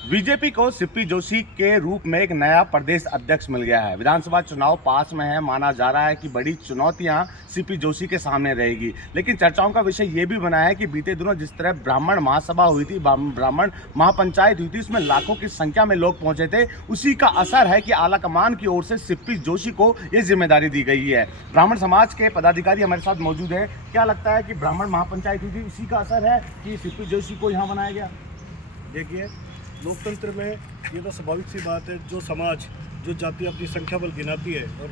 BJP को CP Joshi के रूप में एक नया प्रदेश अध्यक्ष मिल गया है। विधानसभा चुनाव पास में है, माना जा रहा है कि बड़ी चुनौतियां सीपी जोशी के सामने रहेगी। लेकिन चर्चाओं का विषय ये भी बना है कि बीते दिनों जिस तरह ब्राह्मण महासभा हुई थी, ब्राह्मण महापंचायत हुई थी, उसमें लाखों की संख्या में लोग पहुंचे थे। उसी का असर है कि आलाकमान की ओर से सीपी जोशी को ये जिम्मेदारी दी गई है। ब्राह्मण समाज के पदाधिकारी हमारे साथ मौजूद है। क्या लगता है कि ब्राह्मण महापंचायत हुई थी, उसी का असर है कि सीपी जोशी को यहाँ बनाया गया? देखिए, लोकतंत्र में ये तो स्वाभाविक सी बात है, जो समाज जो जाति अपनी संख्या बल गिनाती है और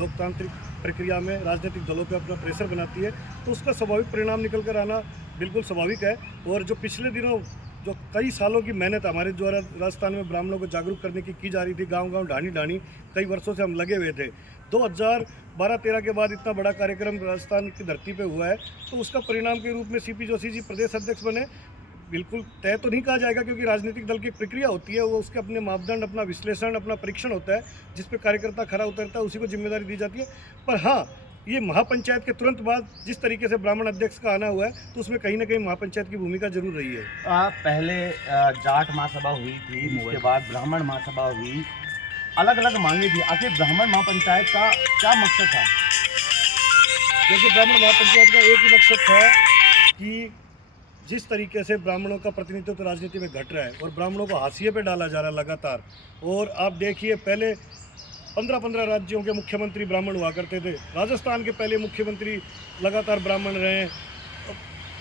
लोकतांत्रिक प्रक्रिया में राजनीतिक दलों पे अपना प्रेशर बनाती है, तो उसका स्वाभाविक परिणाम निकल कर आना बिल्कुल स्वाभाविक है। और जो पिछले दिनों जो कई सालों की मेहनत हमारे द्वारा राजस्थान में ब्राह्मणों को जागरूक करने की जा रही थी, गांव-गांव ढाणी कई वर्षों से हम लगे हुए थे। 2012-13 के बाद इतना बड़ा कार्यक्रम राजस्थान की धरती पे हुआ है, तो उसका परिणाम के रूप में सीपी जोशी जी प्रदेश अध्यक्ष बने। बिल्कुल तय तो नहीं कहा जाएगा, क्योंकि राजनीतिक दल की प्रक्रिया होती है, वो उसके अपने मापदंड, अपना विश्लेषण, अपना परीक्षण होता है, जिस पे कार्यकर्ता खरा उतरता है, उसी को जिम्मेदारी दी जाती है। पर हाँ, ये महापंचायत के तुरंत बाद जिस तरीके से ब्राह्मण अध्यक्ष का आना हुआ है, तो उसमें कहीं ना कहीं महापंचायत की भूमिका जरूर रही है। पहले जाट महासभा हुई थी, उसके बाद ब्राह्मण महासभा हुई, अलग अलग मांगे थी। आखिर ब्राह्मण महापंचायत का क्या मकसद था? देखिए, ब्राह्मण महापंचायत का एक ही मकसद था कि जिस तरीके से ब्राह्मणों का प्रतिनिधित्व तो राजनीति में घट रहा है और ब्राह्मणों को हाशिए पे डाला जा रहा है लगातार। और आप देखिए, पहले 15-15 राज्यों के मुख्यमंत्री ब्राह्मण हुआ करते थे। राजस्थान के पहले मुख्यमंत्री लगातार ब्राह्मण रहे हैं,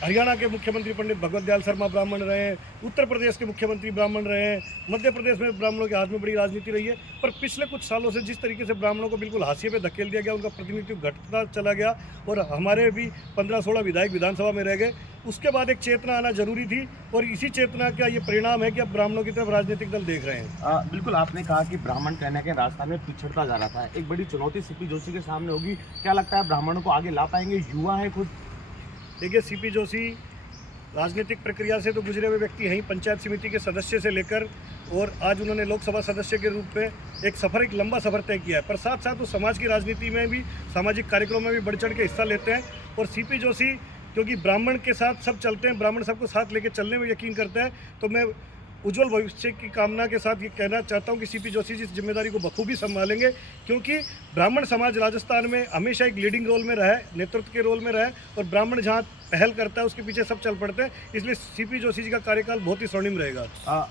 हरियाणा के मुख्यमंत्री पंडित भगवत दयाल शर्मा ब्राह्मण रहे हैं, उत्तर प्रदेश के मुख्यमंत्री ब्राह्मण रहे हैं, मध्य प्रदेश में ब्राह्मणों के हाथ में बड़ी राजनीति रही है। पर पिछले कुछ सालों से जिस तरीके से ब्राह्मणों को बिल्कुल हाशिए पे धकेल दिया गया, उनका प्रतिनिधित्व घटता चला गया और हमारे भी 15-16 विधायक विधानसभा में रह गए। उसके बाद एक चेतना आना जरूरी थी और इसी चेतना का ये परिणाम है कि अब ब्राह्मणों की तरफ राजनीतिक दल देख रहे हैं। बिल्कुल, आपने कहा कि ब्राह्मण कहने के रास्ता में पिछड़ता जा रहा था। एक बड़ी चुनौती सीपी जोशी के सामने होगी। क्या लगता है ब्राह्मणों को आगे ला पाएंगे? युवा है खुद। देखिए, सीपी जोशी राजनीतिक प्रक्रिया से तो गुजरे हुए व्यक्ति हैं, पंचायत समिति के सदस्य से लेकर और आज उन्होंने लोकसभा सदस्य के रूप में एक लंबा सफ़र तय किया है। पर साथ साथ वो समाज की राजनीति में भी, सामाजिक कार्यक्रमों में भी बढ़ चढ़ के हिस्सा लेते हैं। और सीपी जोशी, क्योंकि ब्राह्मण के साथ सब चलते हैं, ब्राह्मण सबको साथ लेके चलने में यकीन करते हैं, तो मैं उज्जवल भविष्य की कामना के साथ ये कहना चाहता हूँ कि सीपी जोशी जी इस जिम्मेदारी को बखूबी संभालेंगे, क्योंकि ब्राह्मण समाज राजस्थान में हमेशा एक लीडिंग रोल में रहा है, नेतृत्व के रोल में रहा है और ब्राह्मण जहाँ पहल करता है उसके पीछे सब चल पड़ते हैं। इसलिए सीपी जोशी जी का कार्यकाल बहुत ही स्वर्णिम रहेगा।